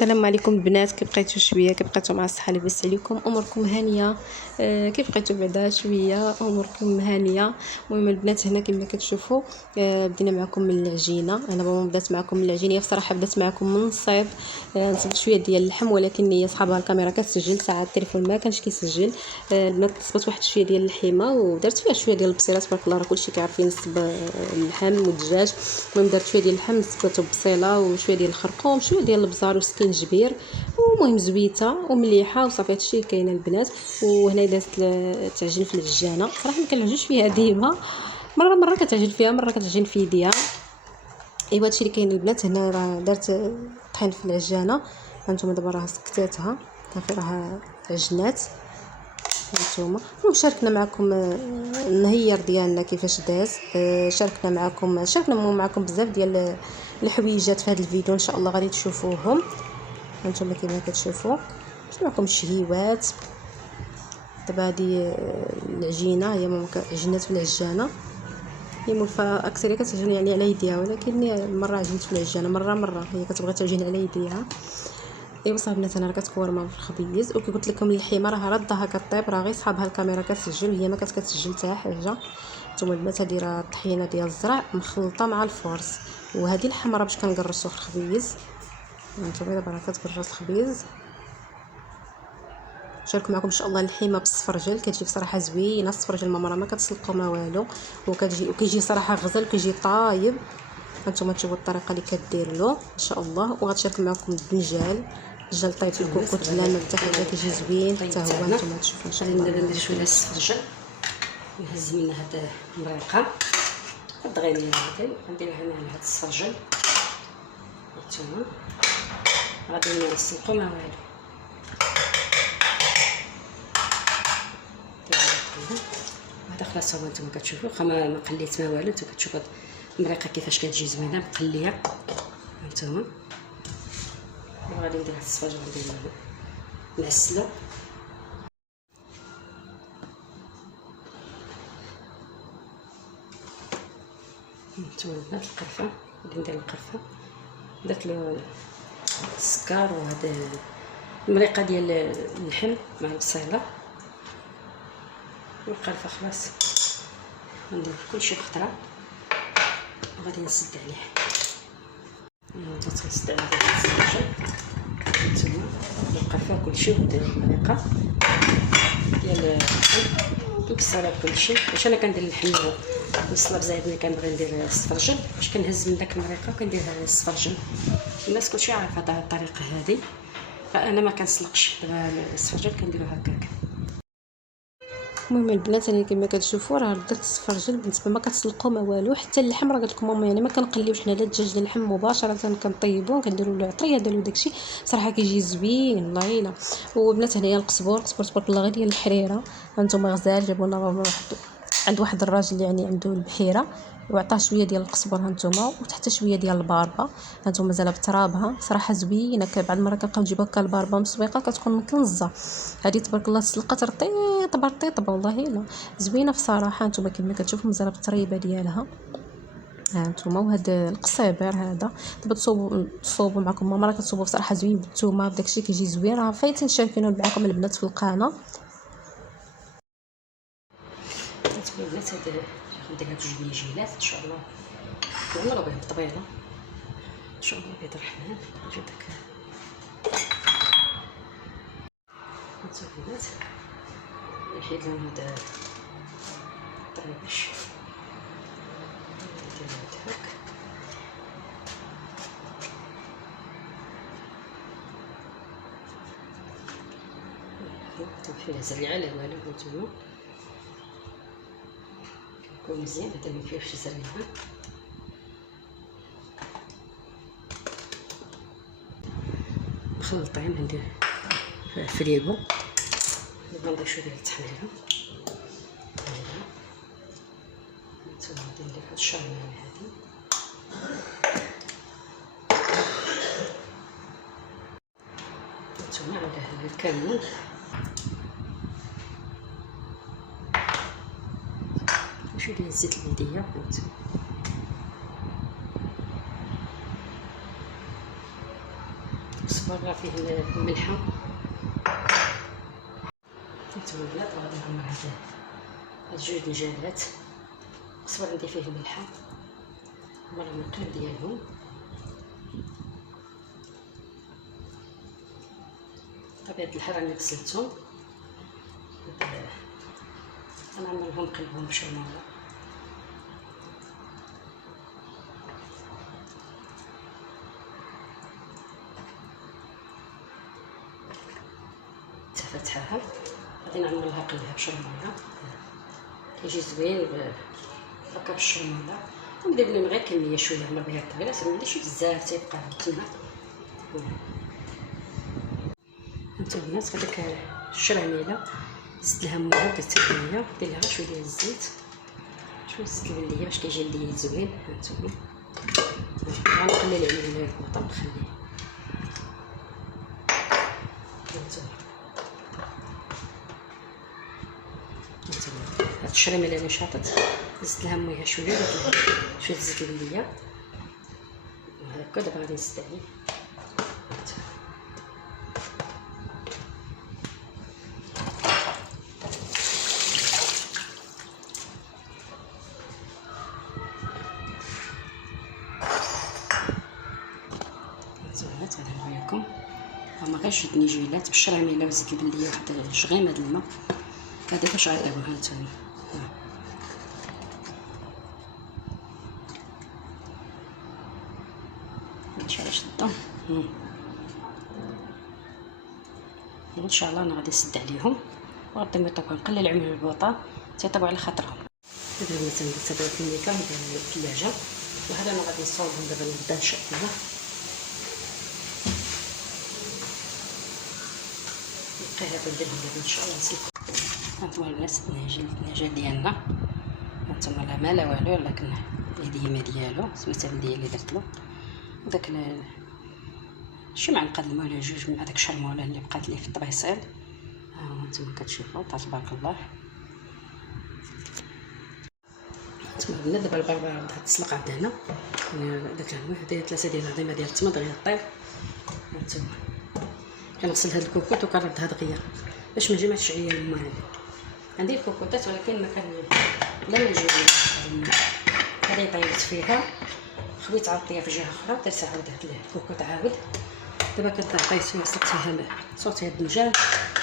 السلام عليكم البنات، كيف بقيتوا شويه؟ كيف بقيتوا مع الصحه؟ لاباس عليكم؟ اموركم هانيه؟ كيف بقيتوا بعدا شويه؟ اموركم هانيه؟ المهم البنات هنا كما كتشوفوا بدينا معكم من العجينه. انا بابا بدات معكم من العجينه، بصراحه بدات معكم من النصيب. نصبت شويه ديال اللحم، ولكن هي صحابها الكاميرا كتسجل، ساعات التليفون ما كانش كيسجل. البنات صبت واحد شويه ديال اللحيمه ودرت فيها شويه ديال البصيله، تبارك الله راه كلشي كيعرف ينصب اللحم والدجاج. المهم درت شويه ديال اللحم، نصبته ببصيله وشويه ديال الخرقوم، شويه ديال البزار وسكينجبير، ومهم زويته ومليحه وصافي. هادشي اللي كاين البنات. وهنا درت تعجين في العجانه، صراحه ما كنعجبش فيها ديما، مره كتعجن فيها، مره كتعجن في يديها. ايوا هادشي اللي كاين البنات. هنا راه درت طحين في العجانه، هانتوما دابا راه سكتاتها صافي، راه عجنات هانتوما. وشاركنا معكم النهير ديالنا كيفاش داز. شاركنا معكم بزاف ديال الحويجات في هذا الفيديو، ان شاء الله غادي تشوفوهم هانتوما كما كتشوفوا. درت معكم الشهيوات. دابا هذه العجينه هي ماما عجنات في العجانه، هي مولفه اكثر كتعجن يعني على يديها، ولكن مره عجنت في العجانه، مره هي كتبغي تعجن على يديها. ايوا صاحبي البنات، انا راه كتكورما في الخبيز، وكي قلت لكم اللحيمه راه ردها كطيب، راه غير صحابها الكاميرا كتسجل، هي ما كتسجل حتى حاجه. نتوما البنات هذه راه الطحينه ديال الزرع مخلطه مع الفورس، وهذه الحمراء باش كنقرصو في الخبيز. نتوما دابا راه كتقرص الخبيز. شارك معكم ان شاء الله اللحيمه بالصفرجل، كتجي بصراحه زوينه. الصفرجل ماما راه ما كتسلقو ما والو، وكيجي صراحه غزل، كيجي طايب. هانتوما تشوفوا الطريقه اللي كدير له ان شاء الله. وغتشارك معكم الدنجال، الدجاج طايب في الكوكوط لا ما حتى حاجه، كيجي زوين حتى هو. هانتوما تشوفوا ان شاء الله. دابا ندير شويه السفرجل، نهز منها هاد المريقه الدغينيه هادي، غنديرها هنا على هاد السفرجل. هانتوما غادي نسلقو ما والو، هذا خلاص. هو نتوما كتشوفوا واخا ما قليت ما والو، نتوما كتشوفوا المريقه كيفاش كتجي زوينه مقليه. هانتوما وغادي ندير هاد السفرجل، غادي نعسلو. هانتوما البنات القرفه، غادي ندير القرفه، درت له السكر وهاد المريقه ديال اللحم مع البصيله والقرفه. خلاص غندير كلشي خضره وغادي نسد عليه. تنسد على هاد السفرجل هانتوما القرفه كلشي، وندير المريقه ديال اللحم والبصله كلشي. باش انا كندير اللحم والبصله بزايد، ملي كنبغي ندير السفرجل باش كنهز من داك المريقه وكنديرها على السفرجل. الناس كلشي عارف هاد الطريقه هذه، فانا ما كنسلقش السفرجل، كنديرو هكاك. المهم البنات انا كما كتشوفوا راه درت السفرجل، بالنسبه ما كتسلقوا ما والو، حتى اللحم راه قلت لكم ماما يعني ما كنقليوش حنا لا الدجاج لا اللحم، مباشره كنطيبوه، كنديروا له عطريه ديالو داكشي، صراحه كيجي زوين والله الا. وبنات هنايا القزبور تبارك الله غير ديال الحريره. هانتوما غزال جابوا لنا عند واحد الراجل يعني عنده البحيره، وعطاه شويه ديال القزبر هانتوما، وحتى شويه ديال الباربه. هانتوما مازال بترابها صراحه زوينه. بعد المره كنبقاو نجيبو هكا الباربه مسويقه كتكون مكنزه، هذه تبارك الله تسلقات رطيطه والله الا زوينه بصراحه. هانتوما كما كتشوفوا مازال بالطريبه ديالها. هانتوما وهذا القصيبر هذا دابا تصوبوا معكم ماما، راه كتصوبوا بصراحه زوين بالثومه بداكشي كيجي زوين. راه فايتين نشاركينه معكم البنات في القناه. هانتوما البنات غندير هاد جوج ديال ان شاء الله، ونضرب بهم الطبيله ان شاء الله بيد الرحمن. نجيب داك هانتوما البنات نحيد لهم هاد الطريبش، ندير هاد تنحيها سريعه لا والو. هانتوما كيكون مزيان، هذا ما فيهش سريعه. مخلطين ندير في الفريغو. دابا نضيف شويه ديال التحميره. هانتوما غادي ندير هاد الشريان هادي، هانتوما على الكمون شويه ديال الزيت البلديه. نتورى فيه الملحه. نتوما البنات غادي نعمر هاد جوج دجاجات. قصبر ندير فيه الملحه مرة من القلب ديالهم. طبيعة الحال راني غسلتهم، غنعمرهم نقلبهم بشرموطة. تفتحها غادي نعمر لها قلبها بشرموطة، كيجي زوين هكا بالشرموطة. ونبدا بلي غير كميه شويه نعمر بها الطبيله، ما نديرش بزاف تيبقى تما. هانتوما البنات في هذيك الشرعميله زدت لها مويه، درت الميه، دير لها شويه ديال الزيت، شويه زيت البلديه باش كيجي اللي زوين. هانتوما غنقلل عليه البوطه ونخليه. هانتوما هاد الشريمه اللي نشاطت زدت لها مويه شويه، درت لها شويه زيت البلديه وهكا. دابا غادي نسد عليه. غادي نوريكم هما غير جوج نيجيلات بالشريميله وزيت البلديه وواحد شغيمه د الماء. هادي فاش غيطيبو. هانتوما نمشي على شدهم. ان شاء الله انا غادي نسد عليهم وغادي يطيبوا. نقلل عليهم البوطه تيطيبوا على خاطرهم. دابا مثلا درت هذا في الميكا ديال الثلاجه، وهذا انا غادي نصاوبهم دابا نبدا ان شاء الله. هذا نديرهم دابا ان شاء الله نسلقهم. هانتوما البنات الدجاج ديالنا. هانتوما لا ما لا والو، لكن اليديمه ديالو سميتها بلديه اللي درت له، وداك شي معلقه د الماء ولا جوج من هذاك الشرموله اللي بقات لي في الطبيصيل. ها هانتوما كتشوفوا تبارك الله. هانتوما البنات دابا البربره بدات تسلق عند هنا. داك الماء داير 3 ديال العظيمه ديال التمر دغيا طيب. هانتوما كنغسل هاد الكوكوط وكنردها دغيا باش ما نجمعش عليا الماء. عندي الكوكوطات ولكن ما كان لا ما نجيب هذه طيبت فيها، خويت عاطيه في جهه اخرى، درت عاود هاد الكوكوط عاود. دابا كنعطيت فيها صلت فيها صوت هاد الدجاج.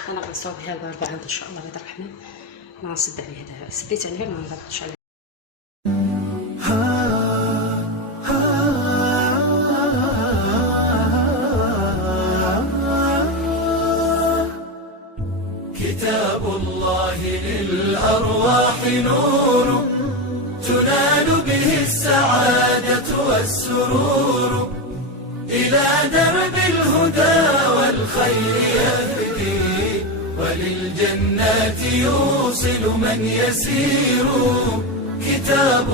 انا غنصاوب بها البربره ان شاء الله بيد الرحمن. ما غنسد عليه دابا، سديت عليه ما نغطيش عليه. كتاب الله للأرواح نور، تنال به السعادة والسرور، إلى درب الهدى والخير يهدي، وللجنات يوصل من يسير. كتاب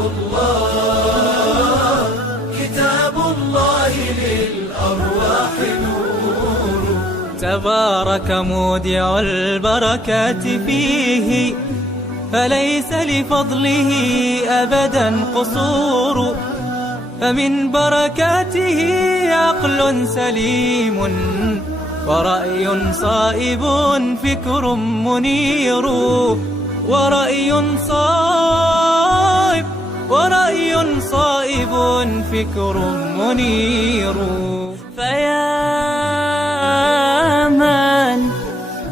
الله للأرواح نور. تبارك مودع البركات فيه، فليس لفضله أبدا قصور. فمن بركاته عقل سليم، ورأي صائب فكر منير. ورأي صائب فكر منير.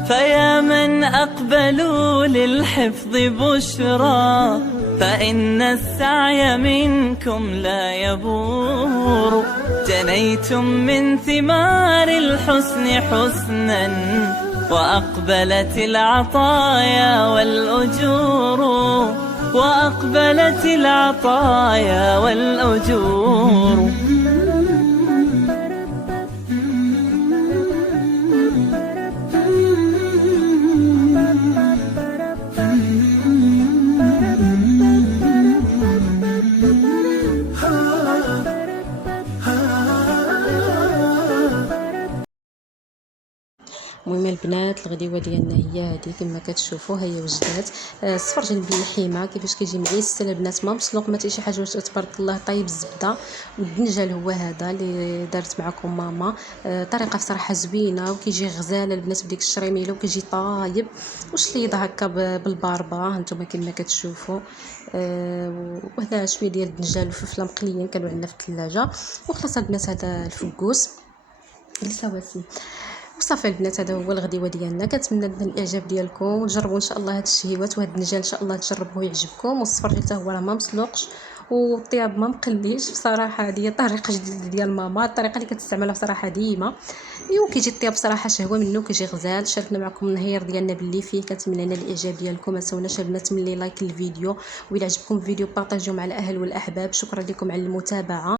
فيا من أقبلوا للحفظ بشرى، فإن السعي منكم لا يبور. جنيتم من ثمار الحسن حسنا، وأقبلت العطايا والأجور. المهم البنات الغديوه ديالنا هي هذه كما كتشوفوا، هي وجدات. الصفر جنبي حيمه كيفاش كيجي معيسل البنات، ما مسلوق ما حتى شي حاجه، تبارك الله طيب الزبده. والدنجال هو هذا اللي دارت معكم ماما، طريقه بصراحه زوينه وكيجي غزال البنات بديك الشريميله وكيجي طايب وشليض هكا بالباربه هانتوما كما كتشوفوا. وهنا شويه ديال الدنجال وفلفله مقليين كانوا عندنا في الثلاجه. وخلاص البنات هذا الفكوس بالسواسي وصافي البنات، هذا هو الغديوه ديالنا. كنتمنى الاعجاب ديالكم وتجربوا ان شاء الله هاد الشهيوات وهاد الدنجال ان شاء الله تجربوه يعجبكم. والصفر حتى هو راه ما مسلوقش والطياب ما مقليش بصراحه. هذه طريقه جديده ديال ماما، الطريقه اللي كتستعملها بصراحه ديما، وكيجي الطياب بصراحه شهوه منه، كيجي غزال. شاركنا معكم النهير ديالنا باللي فيه. كنتمنى لنا الاعجاب ديالكم، ما تنساوناش البنات من لايك الفيديو، وإلا عجبكم الفيديو بارطاجيوه مع الاهل والاحباب. شكرا لكم على المتابعه.